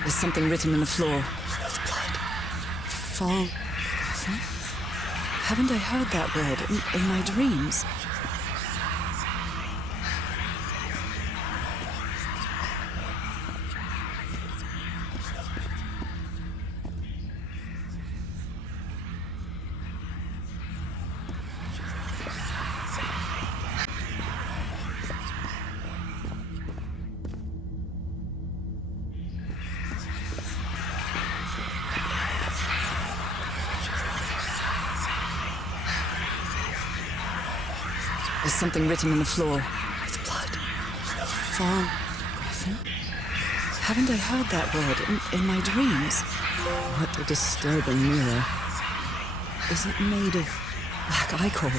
There's something written in the floor. With blood. Fall. Haven't I heard that word in my dreams? There's something written in the floor. With blood. Fall. Coffin? Haven't I heard that word in my dreams? What a disturbing mirror. Is it made of black ichor?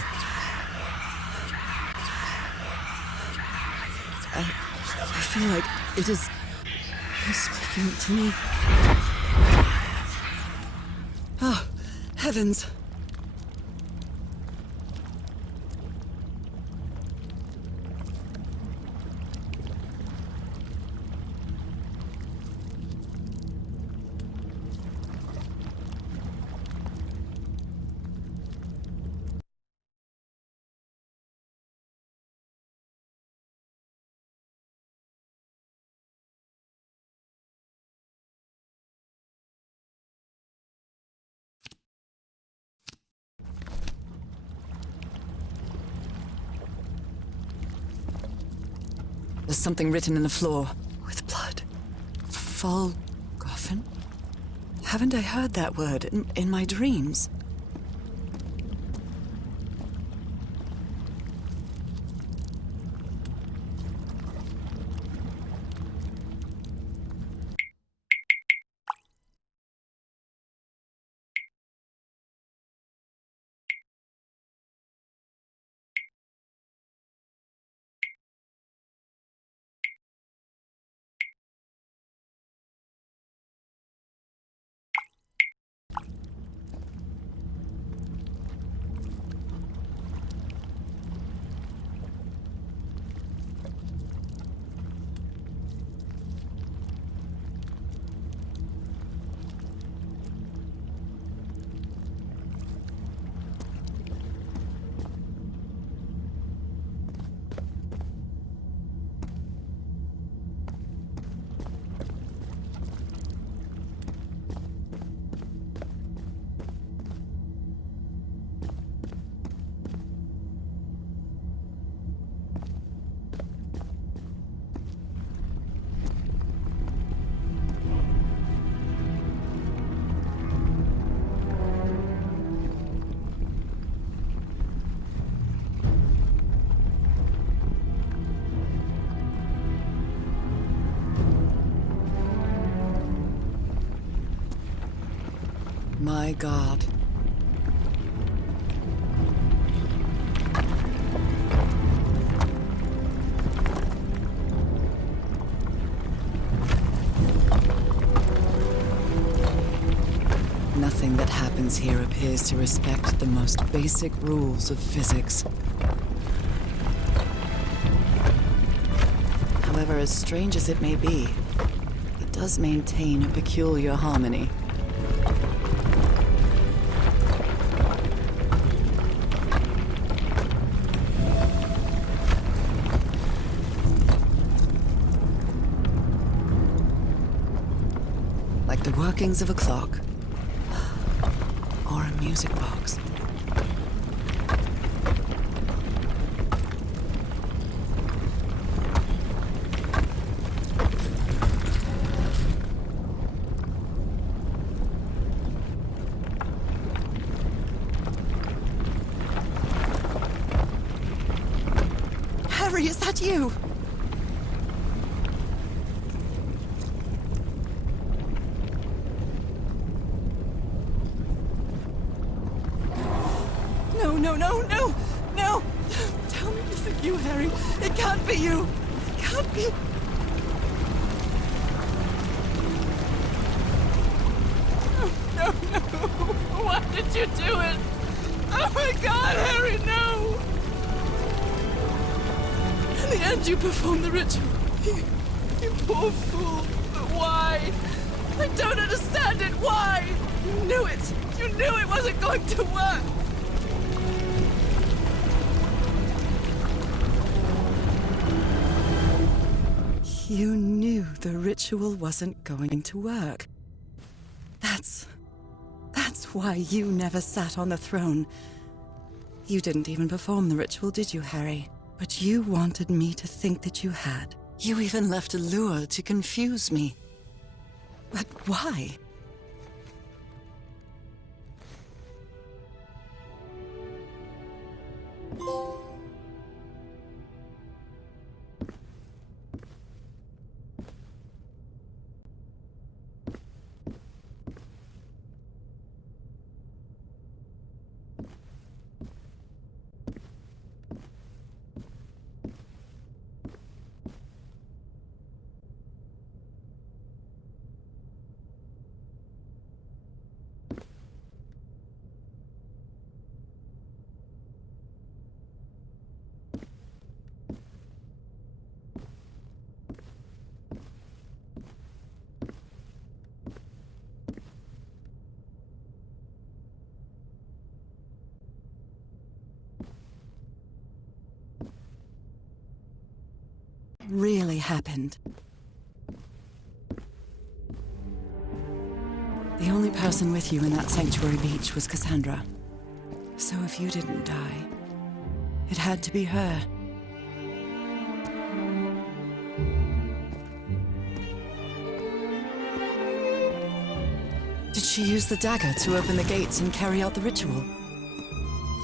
I feel like it is speaking to me. Oh, heavens! There's something written in the floor. With blood. Fall. Coffin? Haven't I heard that word in my dreams? My God. Nothing that happens here appears to respect the most basic rules of physics. However, as strange as it may be, it does maintain a peculiar harmony. Like the workings of a clock, or a music box. Harry, is that you? No! Tell me this is you, Harry. It can't be you. It can't be. No. Why did you do it? Oh my God, Harry, no! In the end, you performed the ritual. You poor fool. But why? I don't understand it. Why? You knew it. You knew it wasn't going to work. You knew the ritual wasn't going to work. That's why you never sat on the throne. You didn't even perform the ritual, did you, Harry? But you wanted me to think that you had. You even left a lure to confuse me. But why? Really happened. The only person with you in that sanctuary beach was Cassandra. So if you didn't die, it had to be her. Did she use the dagger to open the gates and carry out the ritual?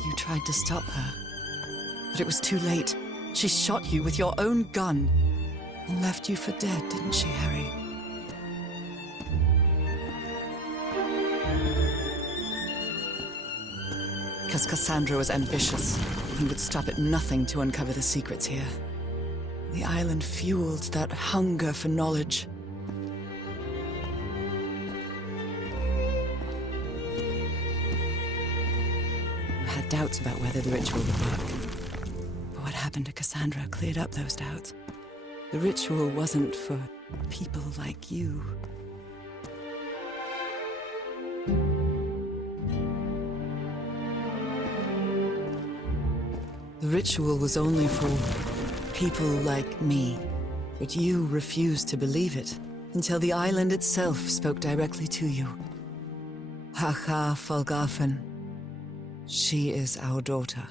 You tried to stop her, but it was too late. She shot you with your own gun and left you for dead, didn't she, Harry? Because Cassandra was ambitious and would stop at nothing to uncover the secrets here. The island fueled that hunger for knowledge. You had doubts about whether the ritual would work. What happened to Cassandra cleared up those doubts. The ritual wasn't for people like you. The ritual was only for people like me. But you refused to believe it until the island itself spoke directly to you. Haha Falgafen. She is our daughter.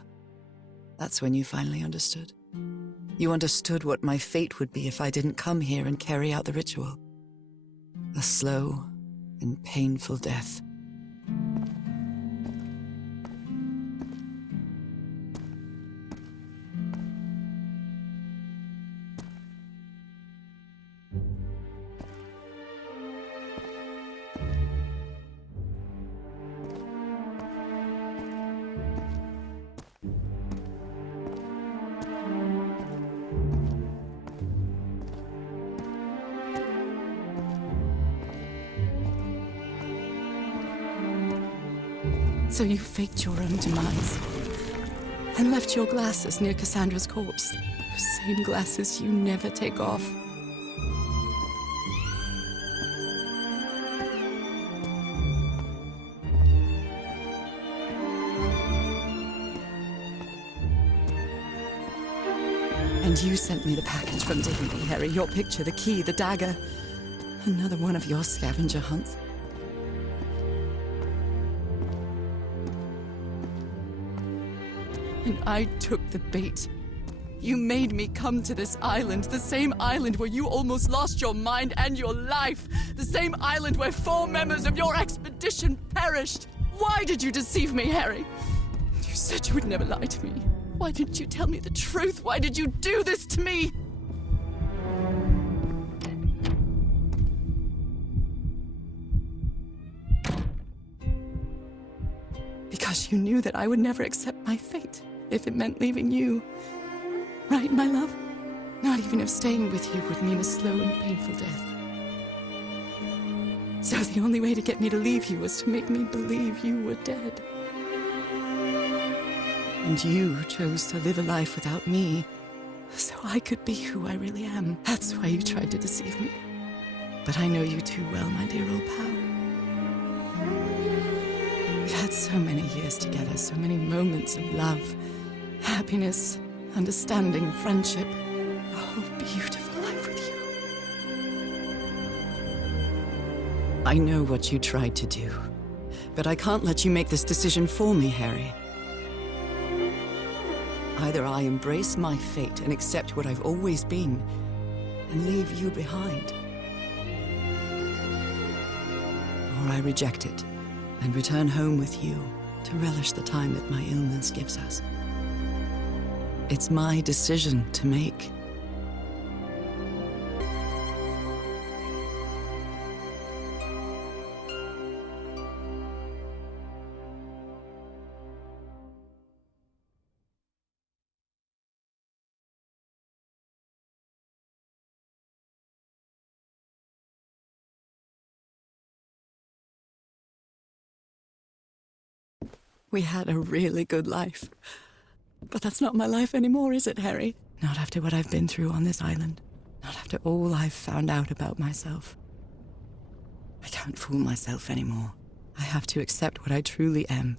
That's when you finally understood. You understood what my fate would be if I didn't come here and carry out the ritual. A slow and painful death. So you faked your own demise and left your glasses near Cassandra's corpse. Those same glasses you never take off. And you sent me the package from Dignity, Harry. Your picture, the key, the dagger. Another one of your scavenger hunts. And I took the bait. You made me come to this island, the same island where you almost lost your mind and your life, the same island where 4 members of your expedition perished. Why did you deceive me, Harry? You said you would never lie to me. Why didn't you tell me the truth? Why did you do this to me? Because you knew that I would never accept my fate if it meant leaving you. Right, my love? Not even if staying with you would mean a slow and painful death. So the only way to get me to leave you was to make me believe you were dead. And you chose to live a life without me, so I could be who I really am. That's why you tried to deceive me. But I know you too well, my dear old pal. We've had so many years together, so many moments of love, happiness, understanding, friendship. A whole beautiful life with you. I know what you tried to do, but I can't let you make this decision for me, Harry. Either I embrace my fate and accept what I've always been, and leave you behind, or I reject it and return home with you to relish the time that my illness gives us. It's my decision to make. We had a really good life. But that's not my life anymore, is it, Harry? Not after what I've been through on this island. Not after all I've found out about myself. I can't fool myself anymore. I have to accept what I truly am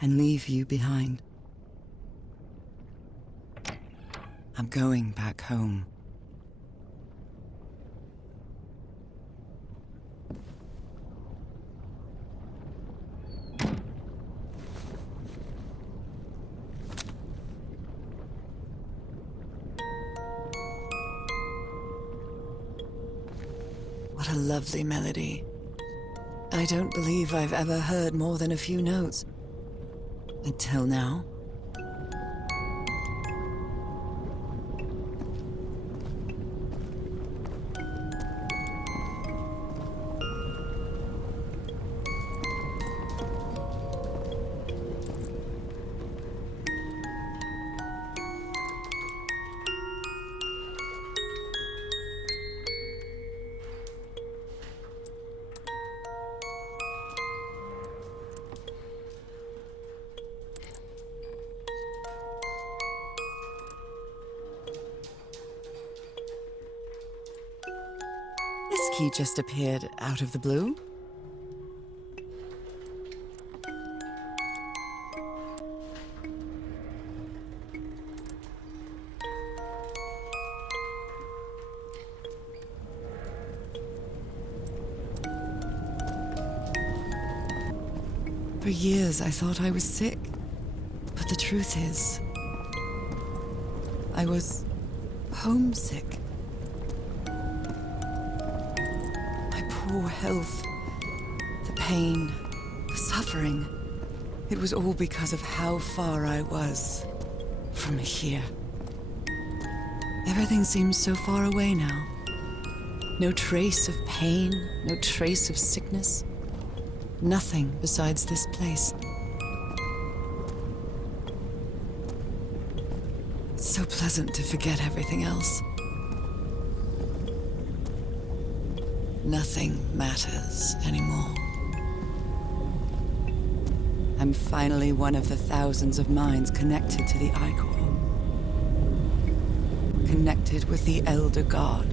and leave you behind. I'm going back home. What a lovely melody. I don't believe I've ever heard more than a few notes. Until now. This key just appeared out of the blue. For years, I thought I was sick. But the truth is, I was homesick. My poor health, the pain, the suffering. It was all because of how far I was from here. Everything seems so far away now. No trace of pain, no trace of sickness. Nothing besides this place. It's so pleasant to forget everything else. Nothing matters anymore. I'm finally one of the thousands of minds connected to the Icor. Connected with the Elder God.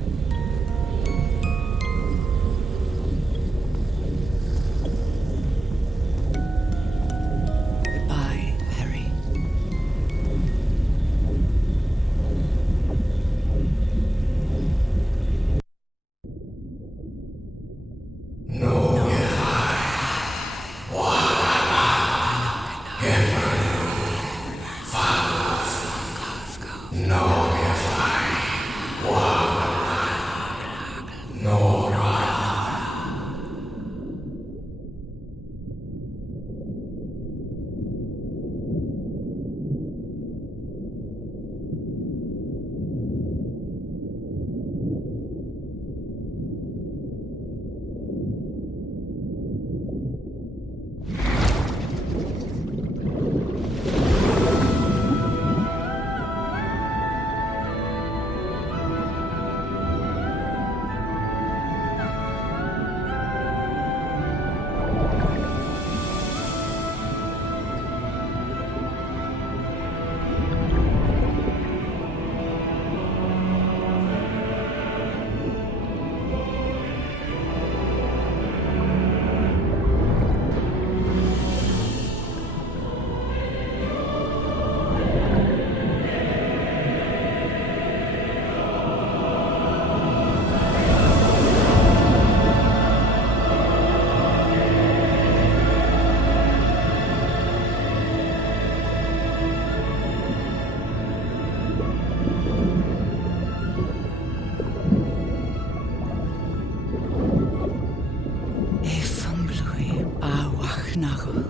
Knuckle.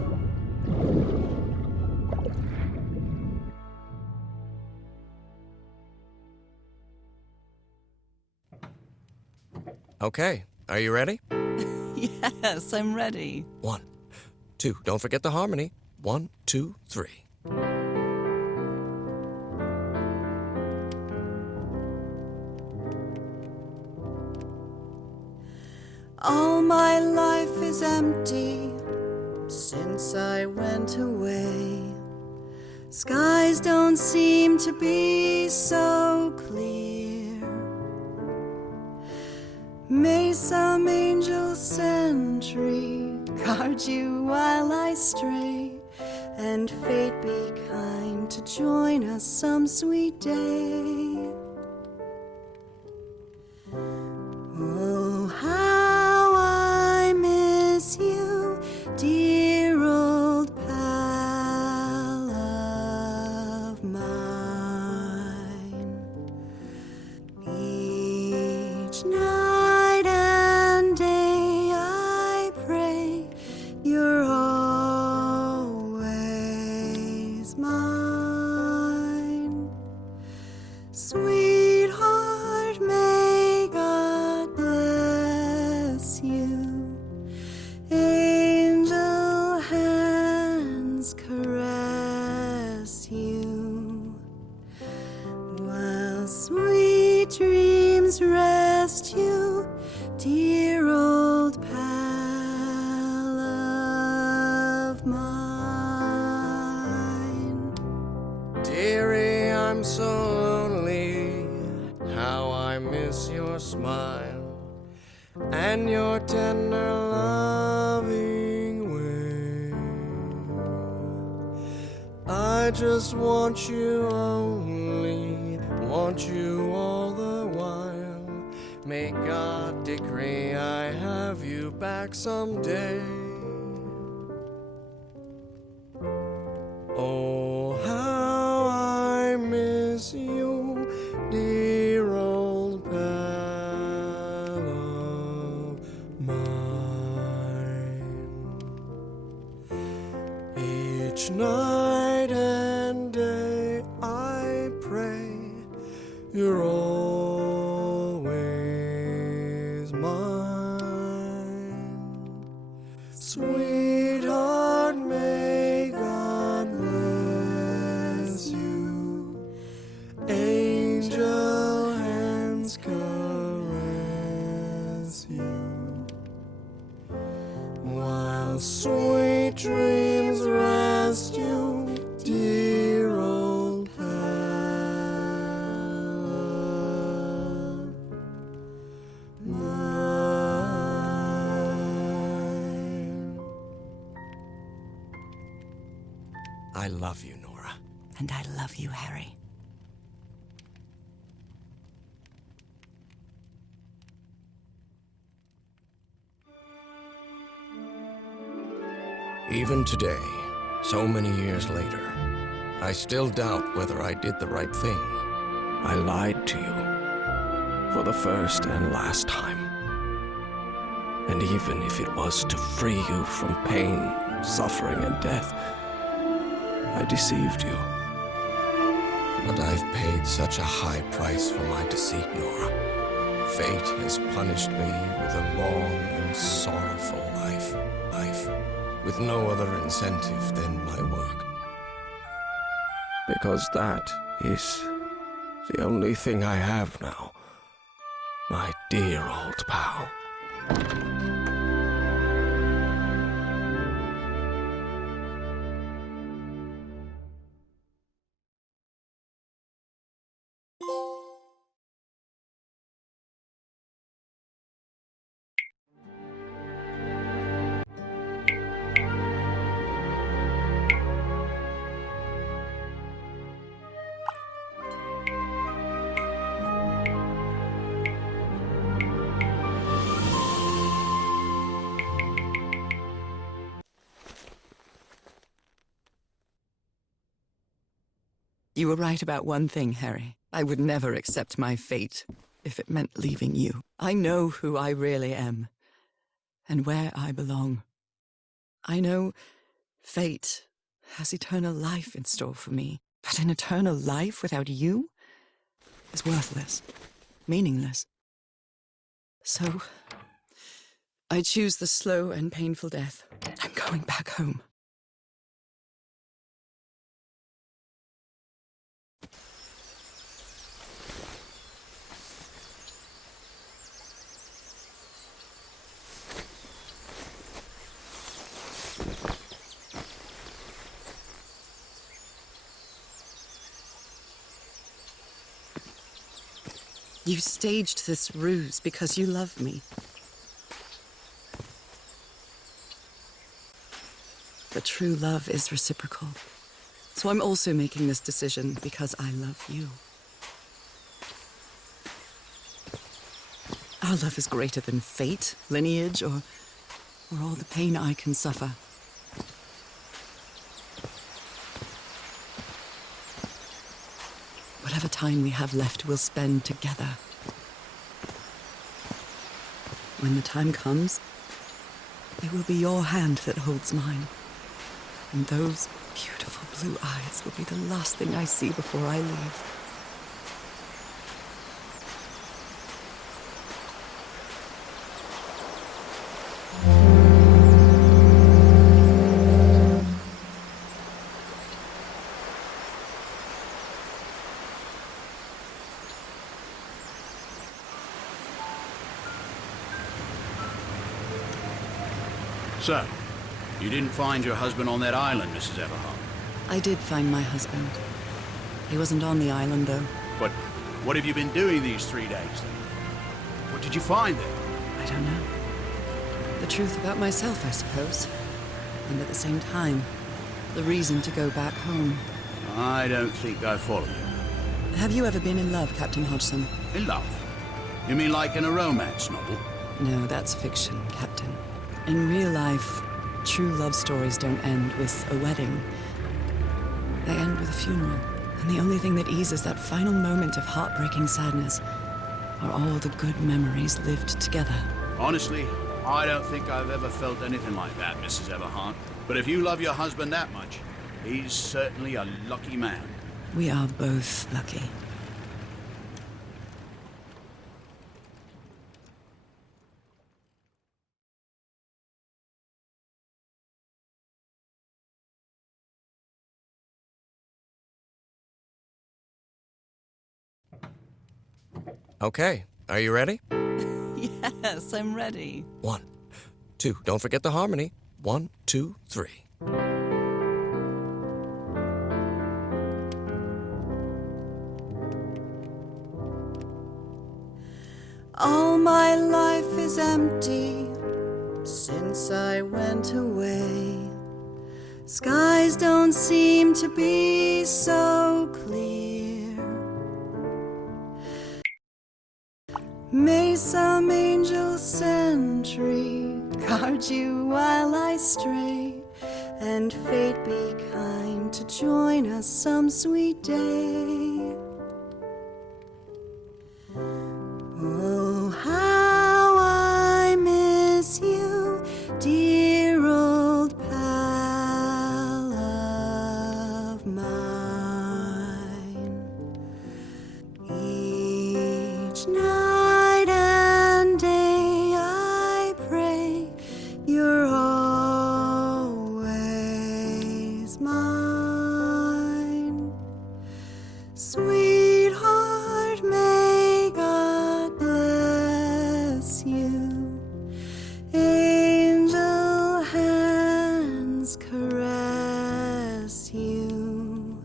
Okay, are you ready? Yes, I'm ready. 1, 2, don't forget the harmony. 1, 2, 3. All my life is empty since I went away. Skies don't seem to be so clear. May some angel sentry guard you while I stray, and fate be kind to join us some sweet day. Oh, how I miss you, dear old pal of mine. Each night and day I pray you're always mine. Sweetheart, may God bless you. Angel hands caress you, while sweet dreams rest you, dear old pal of mine. Dearie, I'm so lonely. How I miss your smile and your tender loving way. I just want you only, want you all the while. May God decree I have you back someday. Oh, how I miss you, dear old pal of mine. Each night and day I pray you're always mine. Sweetheart, may God bless you. Angel hands caress you, while sweet dreams rest you, dear old pal of mine. I love you, Norah. And I love you, Harry. Even today, so many years later, I still doubt whether I did the right thing. I lied to you for the first and last time. And even if it was to free you from pain, suffering, and death, I deceived you. But I've paid such a high price for my deceit, Norah. Fate has punished me with a long and sorrowful life, with no other incentive than my work. Because that is the only thing I have now, my dear old pal. You were right about one thing, Harry. I would never accept my fate if it meant leaving you. I know who I really am and where I belong. I know fate has eternal life in store for me, but an eternal life without you is worthless, meaningless. So, I choose the slow and painful death. I'm going back home. You staged this ruse because you love me. But true love is reciprocal. So I'm also making this decision because I love you. Our love is greater than fate, lineage, or all the pain I can suffer. Whatever time we have left, we'll spend together. When the time comes, it will be your hand that holds mine. And those beautiful blue eyes will be the last thing I see before I leave. So, you didn't find your husband on that island, Mrs. Everhart? I did find my husband. He wasn't on the island, though. But what have you been doing these 3 days, then? What did you find there? I don't know. The truth about myself, I suppose. And at the same time, the reason to go back home. I don't think I follow you. Have you ever been in love, Captain Hodgson? In love? You mean like in a romance novel? No, that's fiction, Captain. In real life, true love stories don't end with a wedding. They end with a funeral. And the only thing that eases that final moment of heartbreaking sadness are all the good memories lived together. Honestly, I don't think I've ever felt anything like that, Mrs. Everhart. But if you love your husband that much, he's certainly a lucky man. We are both lucky. Okay, are you ready? Yes, I'm ready. 1, 2, don't forget the harmony. 1, 2, 3. All my life is empty since I went away. Skies don't seem to be so clear. May some angel sentry guard you while I stray, and fate be kind to join us some sweet day. Oh, how I miss you, dear old pal of mine. Each night and day I pray you're always mine. Sweetheart, may God bless you. Angel hands caress you,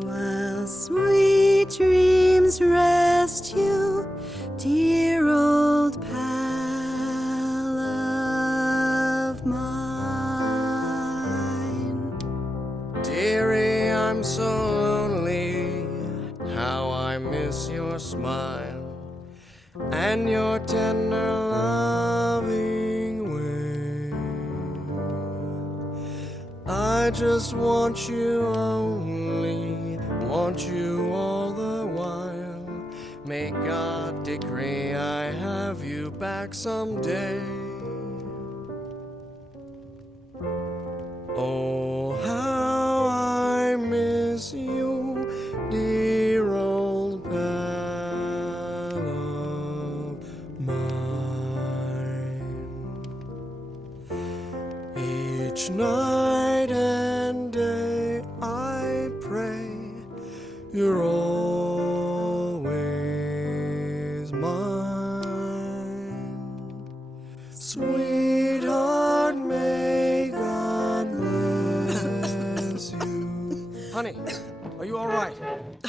while sweet dreams rest you, dear old pal of mine. Dearie, I'm so lonely. How I miss your smile and your tender loving way. I just want you only, want you all the while. May God decree I have you back someday. Oh, how I miss you, dear old pal of mine. Each night and day I pray you're always mine. Sweetheart, may God bless you. Honey, are you all right?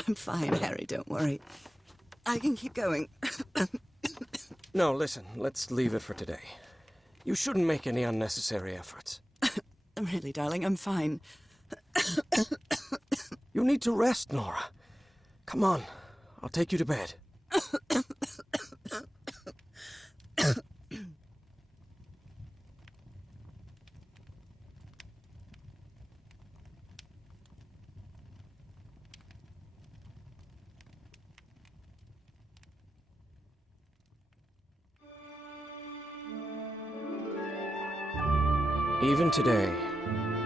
I'm fine, Harry, don't worry. I can keep going. No, listen, let's leave it for today. You shouldn't make any unnecessary efforts. Really, darling, I'm fine. You need to rest, Norah. Come on, I'll take you to bed. Even today,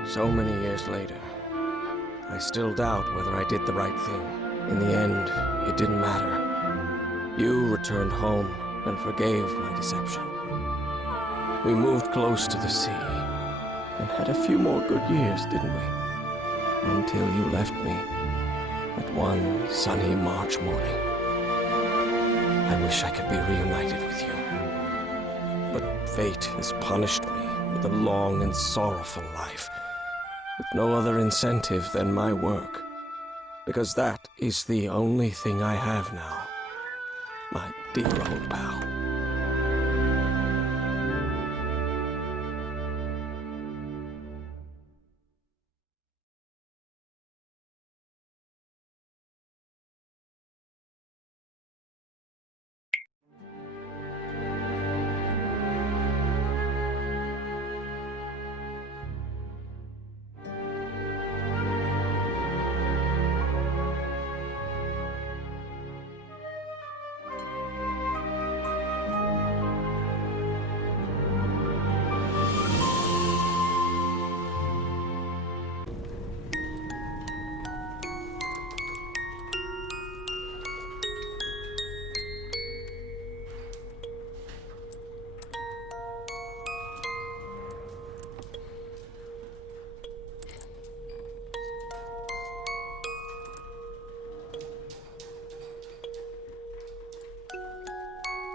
so many years later, I still doubt whether I did the right thing. In the end, it didn't matter. You returned home and forgave my deception. We moved close to the sea and had a few more good years, didn't we? Until you left me at one sunny March morning. I wish I could be reunited with you. But fate has punished me with a long and sorrowful life, with no other incentive than my work, because that is the only thing I have now, my dear old pal.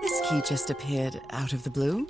This key just appeared out of the blue.